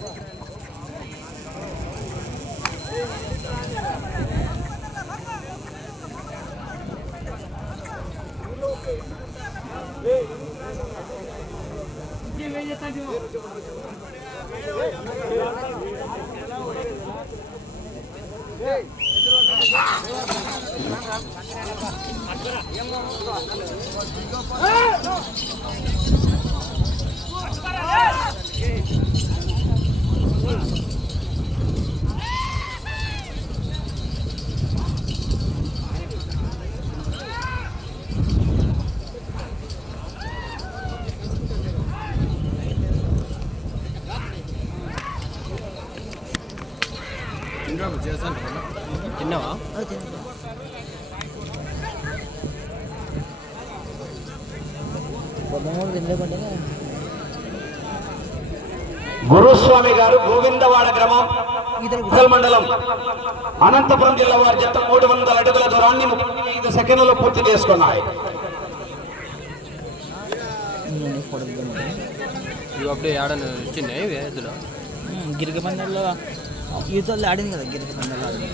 好好好 గురుస్వామి గారు గోవిందవాడ గ్రామం ఉప్పల్ మండలం. అనంతపురం జిల్లా వారి జత మూడు వందల అడుగుల దూరాన్ని ముప్పై ఐదు సెకండ్లలో పూర్తి చేసుకున్నాయి. అప్పుడే గిరిక పందాల్లో యూత్లో ఆడింది కదా గిరిక పందాల్లో ఆడింది.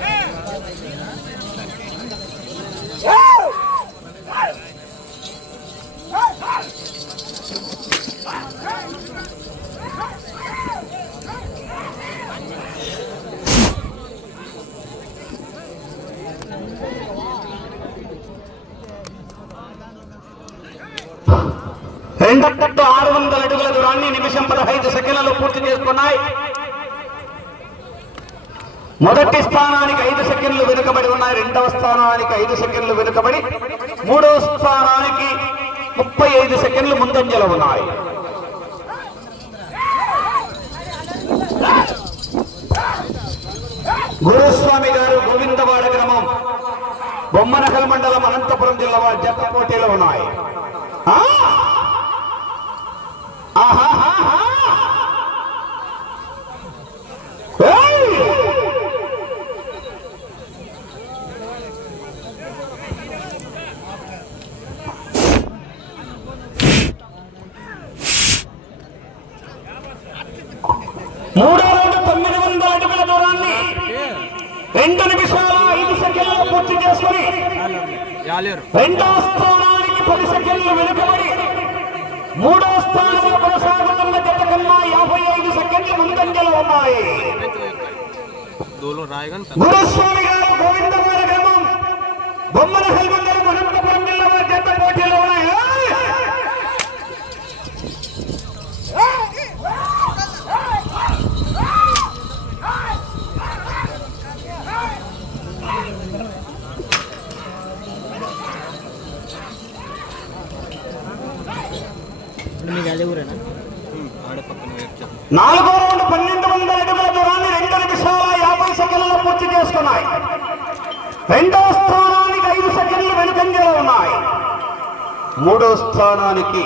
రెండో ఆరు వందల అడుగుల దూరాన్ని నిమిషం పదహైదు సెకండ్లలో పూర్తి చేసుకున్నాయి. మొదటి స్థానానికి ఐదు సెకండ్లు వెనుకబడి ఉన్నాయి. రెండవ స్థానానికి ఐదు సెకండ్లు వెనుకబడి మూడవ స్థానానికి ముప్పై ఐదు సెకండ్లు ముందంజలో ఉన్నాయి. గురుస్వామి గారు గోవిందవాడ గ్రామం బొమ్మనకల్ మండలం అనంతపురం జిల్లా వారి జత పోటీలో ఉన్నాయి ఆ? ఆహాహాహా! ఏయ్! మూడో రౌండ్ తొమ్మిది వందల అడుగుల దూరాన్ని రెండు నిమిషాల ఐదు సెకండ్లు పూర్తి చేసుకుని రెండో స్థానానికి పది సెకండ్లు వెనుకబడి మూడో స్థానంలో కొనసాగుతున్న జత కన్నా యాభై ఐదు సెకండ్లు ముందంజలో ఉన్నాయి. గురుస్వామి గారు గ్రామం బొమ్మల హల్మండలం నాలుగో రౌండ్ పన్నెండు వందల అడుగుల దూరాన్ని రెండు నిమిషాల యాభై సెకండ్లు పూర్తి చేసుకున్నాయి. రెండో స్థానానికి ఐదు సెకండ్లు వెనుకంజలో ఉన్నాయి. మూడో స్థానానికి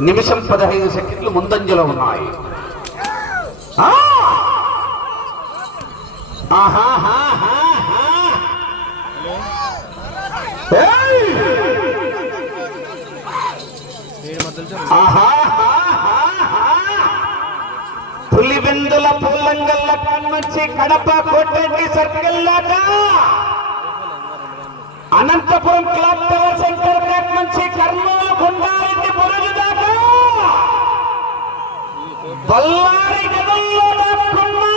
నిమిషం పదహైదు సెకండ్లు ముందంజలో ఉన్నాయి ఆ! ఆహాహాహాహా! ఏయ్! ఏడు మధ్యలో పులివెందుల పొల్లంగల్ల కన్మచ్చి Kadapa Kotareddy circle Anantapur clock tower centre block నుంచి కర్నూలు గుండారెడ్డి బురుజు దాకా. బల్లారి గదుల్లో దాక్కున్నా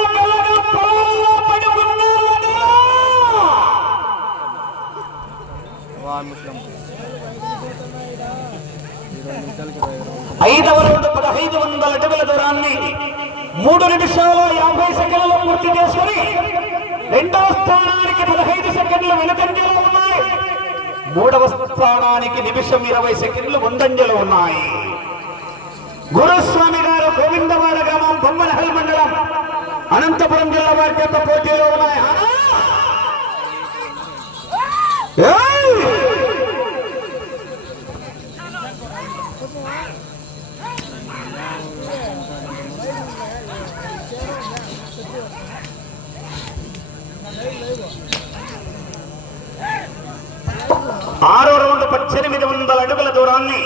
పొలంలో పడుకున్నా ఐదవ రౌండ్ పదహైదు వందల అడుగుల దూరాన్ని మూడు నిమిషాలు యాభై సెకండ్లు పూర్తి చేసుకుని రెండవ స్థానానికి పదహైదు సెకండ్లు వెనుకంజలు ఉన్నాయి. మూడవ స్థానానికి నిమిషం ఇరవై సెకండ్లు ముందంజలు ఉన్నాయి. గురుస్వామి గారు గోవిందవాడ గ్రామం బొమ్మనహల్ మండలం అనంతపురం జిల్లా వారి చేత పోటీలో ఉన్నాయి. ఆరో రౌండ్ పద్దెనిమిది వందల అడుగుల దూరాన్ని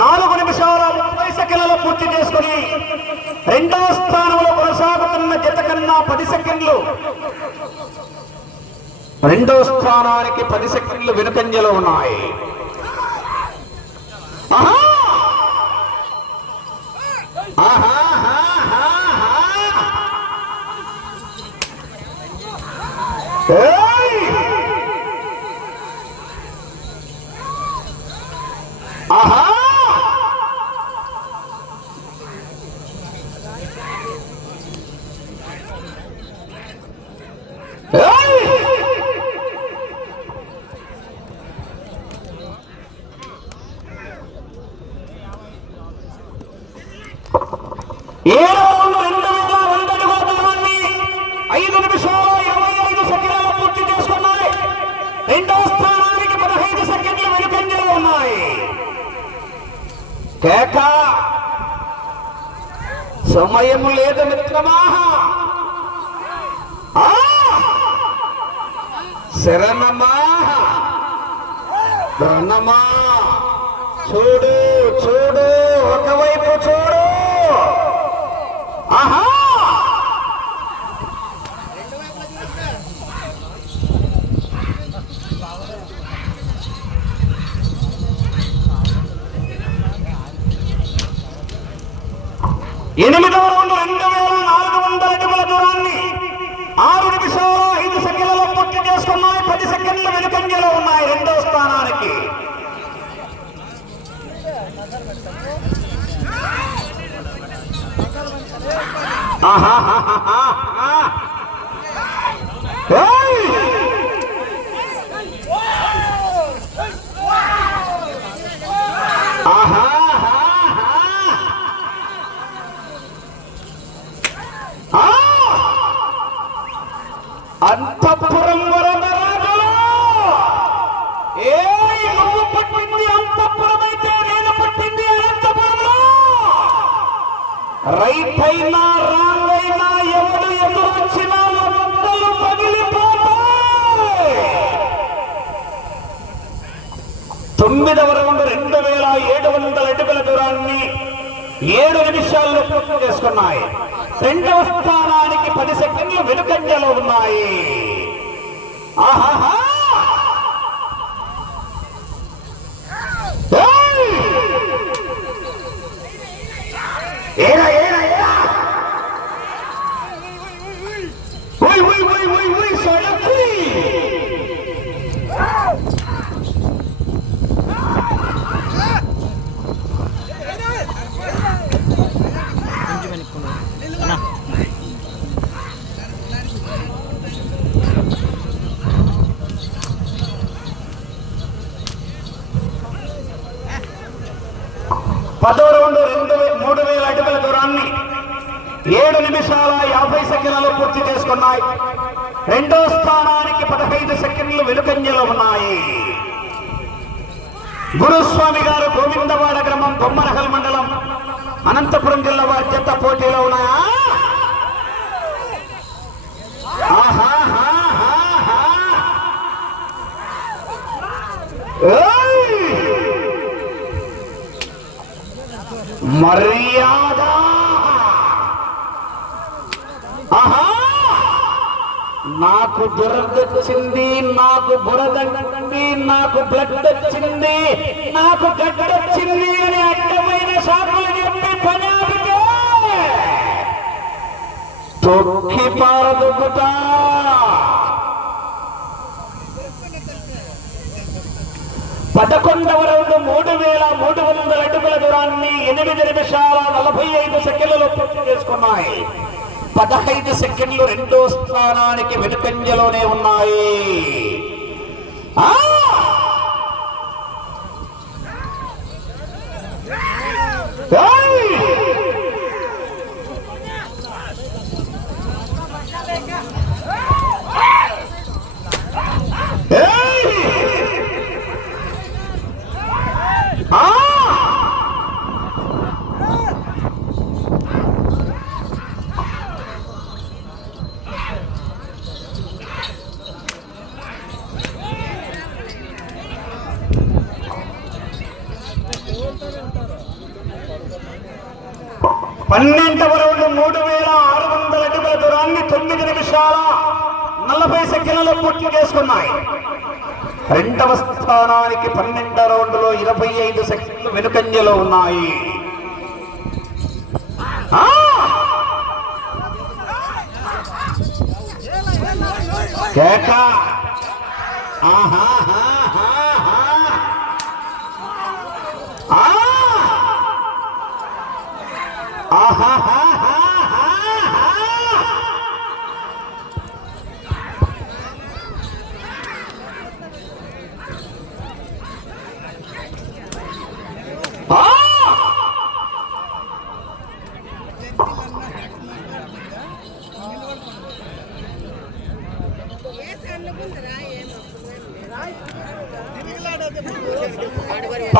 నాలుగు నిమిషాల ముప్పై సెకండ్లలో పూర్తి చేసుకుని రెండవ స్థానంలో కొనసాగుతున్న జత కన్నా పది సెకండ్లు. రెండవ స్థానానికి పది సెకండ్లు వెనుకంజలో ఉన్నాయి ఆహా! ఆహా, ఆహా, ఆహా! ఏయ్! ఆహా ఏయ్! ఏడవ రౌండ్ రెండు వేల వంద అడుగుల దూరాన్ని ఐదు నిమిషాల ఇరవై ఐదు సెకండ్లు పూర్తి చేసుకున్నాయి రెండవ స్థానానికి పదహైదు సెకండ్లు వెనుకంజలో ఉన్నాయి పేట సమయం లేదు మిత్రమా. శరణమా. రణమా చూడు చూడు ఒకవైపు చూడు. ఆహా! ఎనిమిదవ రౌండ్ రెండు వేల నాలుగు వందల అడుగుల దూరాన్ని ఆరు నిమిషాల ఐదు సెకండ్లలో పూర్తి చేసుకున్నాయి. పది సెకండ్ల వెనుకంజలో ఉన్నాయి రెండో స్థానానికి. ఆహా ఏయ్! ఆహాహాహా. ఆ! అంతఃపురం వరదరాజులు ఏ నువ్వు పట్టింది అంతఃపురం అయితే నేను పట్టింది అనంతపురంలో! రైట్ అయినా రాంగ్ అయినా ఎవడు ఎదురొచ్చినా మొక్కలు పగిలిపోతాయి! తొమ్మిదవ రౌండ్ రెండు వేల ఏడు వందల అడుగుల దూరాన్ని ఏడు నిమిషాల్లో పూర్తి చేసుకున్నాయి. రెండవ స్థానానికి పది సెకండ్లు వెనుకంజలో ఉన్నాయి. ఆహా పదో రౌండ్ రెండు మూడు వేల అడుగుల దూరాన్ని ఏడు నిమిషాల యాభై సెకండ్లు పూర్తి చేసుకున్నాయి. రెండో స్థానానికి పదహైదు సెకండ్లు వెనుకంజలో ఉన్నాయి. గురుస్వామి గారు గోవిందవాడ గ్రామం బొమ్మరహల్ మండలం అనంతపురం జిల్లా వారి పోటీలో ఉన్నాయా? ఆహాహాహాహా. మర్యాద. నాకు దురదొచ్చింది నాకు బురదండి నాకు బ్లడ్ వచ్చింది నాకు గడ్డొచ్చింది అని అడ్డమైన శాఖలు చెప్పి పని తొక్కి పారదొక్కుతా. పదకొండవ రౌండ్ మూడు వేల మూడు వందల అడుగుల దూరాన్ని ఎనిమిది నిమిషాల నలభై ఐదు సెకండ్లలో పూర్తి చేసుకున్నాయి. పదహైదు సెకండ్లు రెండో స్థానానికి వెనుకంజలోనే ఉన్నాయి ఆ! ఏయ్! ఏయ్! ఆ! పన్నెండవ రౌండ్ మూడు వేల ఆరు వందల అడుగుల దూరాన్ని తొమ్మిది నిమిషాల నలభై పూర్తి చేసుకున్నాయి రెండవ స్థానానికి పన్నెండవ రౌండ్లో ఇరవై ఐదు సెకండ్లు వెనుకంజలో ఉన్నాయి ఆ! కేక ఆహాహాహాహా. ఆ! ఆహాహాహాహాహా. ఆ!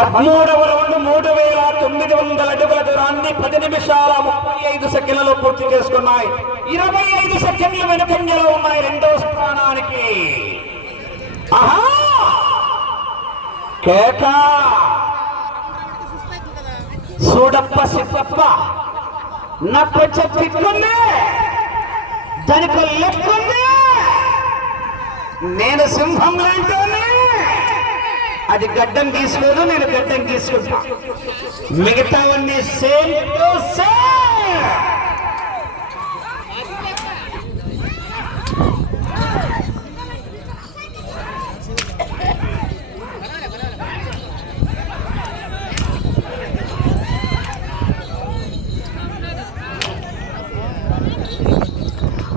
పదమూడవ రౌండ్ మూడు వేల తొమ్మిది వందల అడుగుల దూరాన్ని పది నిమిషాల ముప్పై ఐదు సెకండ్లలో పూర్తి చేసుకున్నాయి. ఇరవై ఐదు సెకండ్లు వెనుకంజలో ఉన్నాయి రెండో స్థానానికి. ఆహా! కేక! చూడప్ప సిప్పప్ప నా కొంచెం తిట్టుంది దానికి లెక్కుంది నేను సింహం లాంటి అది గడ్డం తీసుకోదు నేను గడ్డం తీసుకుంటా. మిగతావన్నీ సేమ్ టు సేమ్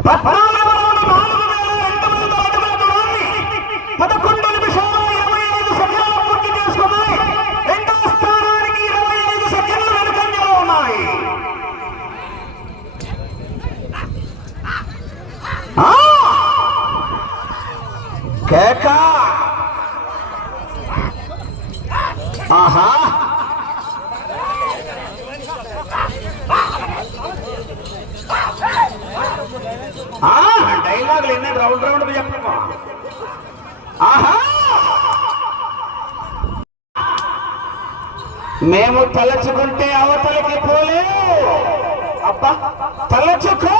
పద్నాలుగు నాలుగు వేల రెండు వందల అడుగుల దూరాన్ని పదకొండు నిమిషాల ఇరవై ఐదు సెకండ్లు పూర్తి చేసుకున్నాయి రెండవ స్థానానికి ఇరవై ఐదు సెకండ్లు వెనుకంజలో ఉన్నాయి ఆ! కేక ఆహా ఆ, డైలాగులు ఎన్ని రౌండ్ రౌండ్ చెప్పమ్మా ఆహా! మేము తలచుకుంటే అవతలకి పోలేవు. అబ్బా తలచుకో!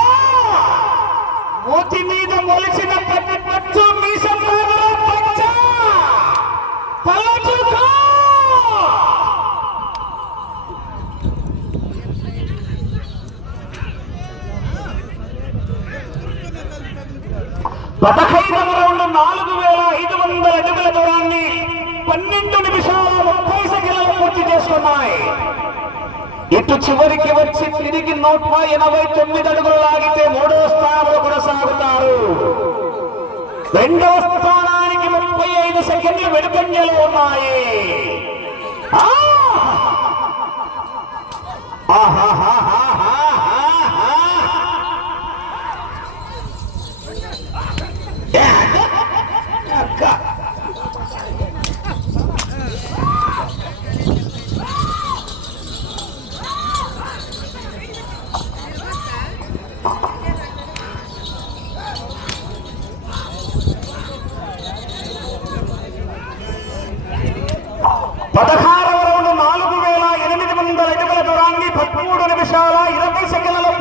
మూతి మీద మొలిచిన ప్రతి పచ్చు మీసం లాగా పచ్చ తలచుకో పదహైదవ రౌండ్ నాలుగు వేల ఐదు వందల అడుగుల దూరాన్ని పన్నెండు నిమిషాల ముప్పై సెకండ్లు పూర్తి చేసుకున్నాయి. ఇటు చివరికి వచ్చి తిరిగి నూట ఎనభై తొమ్మిది అడుగులు లాగితే మూడో స్థానంలో కొనసాగుతారు. రెండవ స్థానానికి ముప్పై ఐదు సెకండ్లు వెనుకంజలు ఉన్నాయి. ఆహాహాహా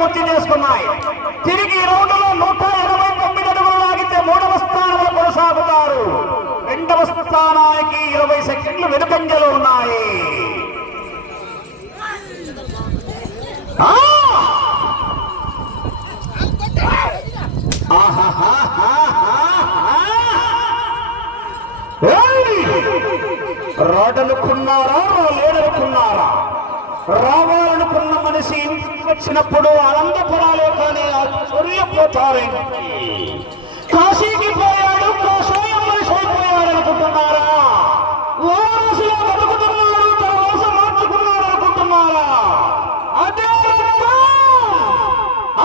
పూర్తి చేసుకున్నాయి. తిరిగి ఈ రౌండ్లో నూట ఇరవై తొమ్మిది అడుగులు లాగితే మూడవ స్థానంలో కొనసాగుతారు. రెండవ స్థానానికి ఇరవై సెకండ్లు వెనుకంజలు ఉన్నాయి. రాడనుకున్నారా లేడనుకున్నారా రావా! రావాలనుకున్న మనిషి వచ్చినప్పుడు ఆనందపడాలే కానీ ఆశ్చర్యపోతారేంటి కాశీకి పోయాడు కాషాయం మనిషి అయిపోయాడు అనుకుంటున్నారా ఓ రోజులో బతుకుతున్నాడు తన వలస మార్చుకున్నాడు అనుకుంటున్నారా అదే రక్తం!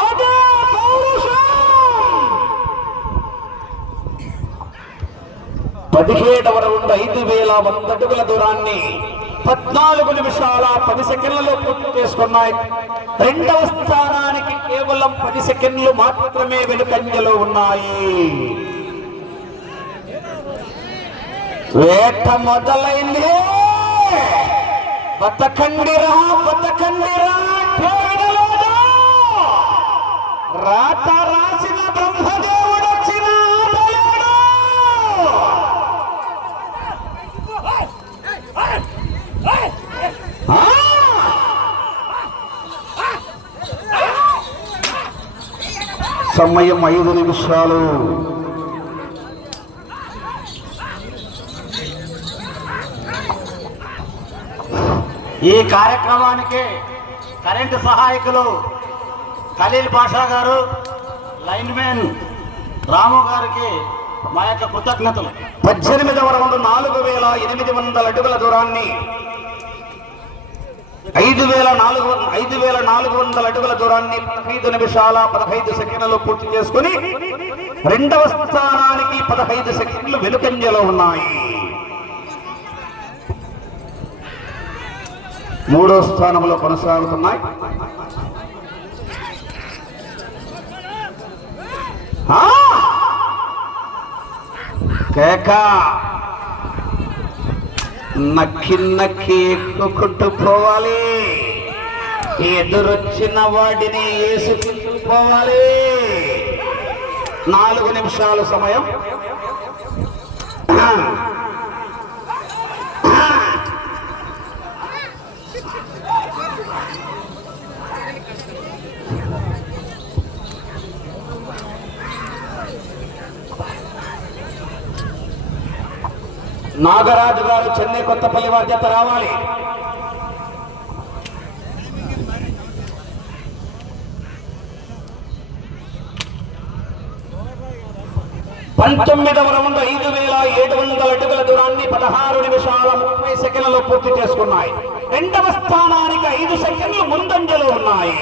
అదే పదిహేడవ రౌండ్ ఐదు వేల వంద అడుగుల దూరాన్ని పద్నాలుగు నిమిషాల పది సెకండ్లలో పూర్తి చేసుకున్నాయి. రెండవ స్థానానికి కేవలం పది సెకండ్లు మాత్రమే వెనుకంజలో ఉన్నాయి. వేట మొదలైంది. బతకండిరా బతకండిరా రాత రాసిన బ్రహ్మదేవుడు వచ్చిన సమయం ఐదు నిమిషాలు ఈ కార్యక్రమానికి కరెంటు సహాయకులు ఖలీల్ పాషా గారు లైన్మెన్ రాము గారికి మా యొక్క కృతజ్ఞతలు. పద్దెనిమిదవ రౌండ్ నాలుగు వేల ఎనిమిది వందల అడుగుల దూరాన్ని ఐదు వేల నాలుగు ఐదు వేల నాలుగు వందల అడుగుల దూరాన్ని పదహైదు నిమిషాల పదహైదు సెకండ్లు పూర్తి చేసుకుని రెండవ స్థానానికి పదహైదు సెకండ్లు వెనుకంజలో ఉన్నాయి. మూడో స్థానంలో కొనసాగుతున్నాయి. కేకా! నక్కి నక్కి ఎక్కుకుంటూ పోవాలి. ఎదురొచ్చిన వాడిని వేసుకుంటూ పోవాలి. నాలుగు నిమిషాల సమయం. నాగరాజు గారు చెన్నై కొత్తపల్లి వారి జత రావాలి. పంతొమ్మిదవ రౌండ్ ఐదు వేల ఏడు వందల అడుగుల దూరాన్ని పదహారు నిమిషాల ముప్పై సెకండ్లలో పూర్తి చేసుకున్నాయి. రెండవ స్థానానికి ఐదు సెకండ్లు ముందంజలో ఉన్నాయి.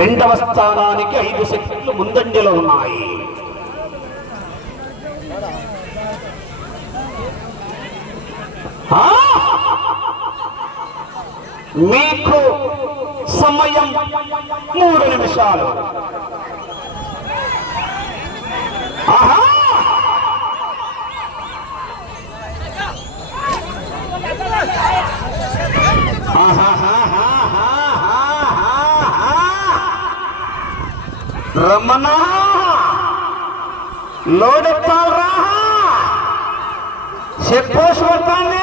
రెండవ స్థానానికి ఐదు సెకండ్లు ముందంజలో ఉన్నాయి. మీకు సమయం మూడు నిమిషాలు ఆహా! రమణ లోడెత్తాలరా చెప్పోసి పడుతుంది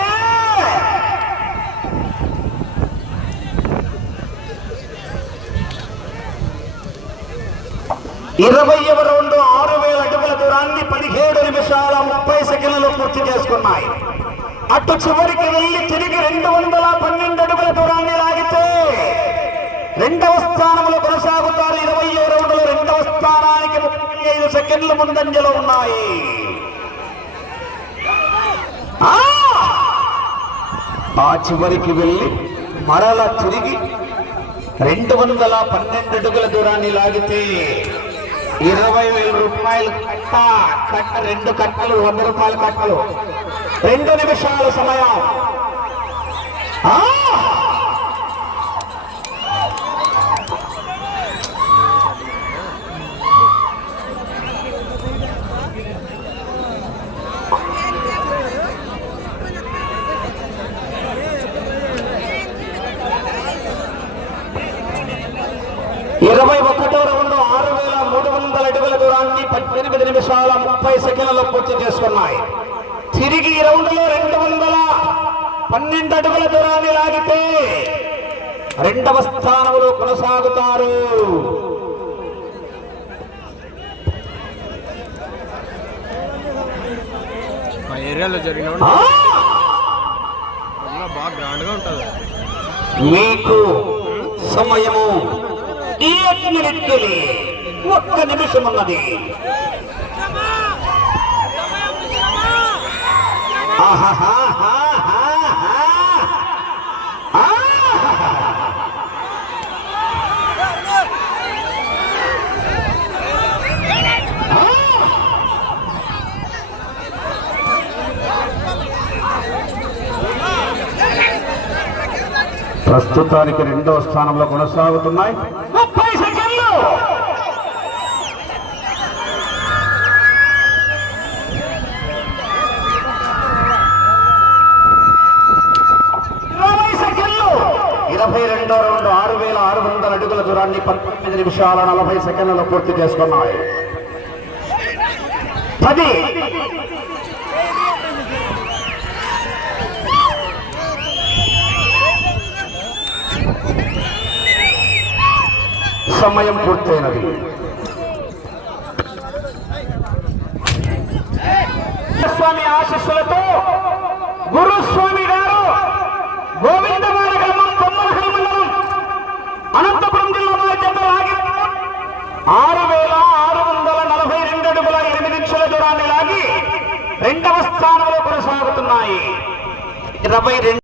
ఇరవైవ రౌండ్ ఆరు వేల అడుగుల దూరాన్ని పదిహేడు నిమిషాల ముప్పై సెకండ్లలో పూర్తి చేసుకున్నాయి అటు చివరికి వెళ్ళి తిరిగి రెండు వందల పన్నెండు అడుగుల దూరాన్ని లాగితే రెండవ స్థానంలో కొనసాగుతారు ఇరవై రెండు రెండవ స్థానానికి ముప్పై ఐదు సెకండ్లు ముందంజలో ఉన్నాయి ఆ! చివరికి వెళ్ళి మరల తిరిగి రెండు వందల పన్నెండు అడుగుల దూరాన్ని లాగితే ఇరవై వేల రూపాయలు కట్ట కట్ట రెండు కట్టలు వంద రూపాయల కట్టలు. రెండు నిమిషాల సమయం ఆ! ఇరవై ఒకటో రౌండ్ ఆరు వేల మూడు వందల పద్దెనిమిది నిమిషాల ముప్పై సెకండ్లలో పూర్తి చేసుకున్నాయి. తిరిగి ఈ రౌండ్లో రెండు వందల పన్నెండు అడుగుల దూరాన్ని లాగితే రెండవ స్థానంలో కొనసాగుతారు. మా ఏరియాలో జరిగిన ఆ! బాగా గ్రాండ్గా ఉంటుంది. మీకు సమయము ఈ ఒక్క నిమిషం ఉన్నది ప్రస్తుతానికి రెండో స్థానంలో కొనసాగుతున్నాయి. నిమిషాల నలభై సెకండ్లలో పూర్తి చేసుకున్నాయి. పది. సమయం పూర్తయినది. స్వామి ఆశీస్సులతో గురుస్వామి గారు గోవిందము గ్రామం బొమ్మలహరి మండలం అనంతపురం జిల్లా వారి జత లాగి ఆరు వేల ఆరు వందల నలభై రెండు అడుగుల ఎనిమిది నిమిషాల దూరాన్ని లాగి రెండవ స్థానంలో కొనసాగుతున్నాయి. ఇరవై రెండు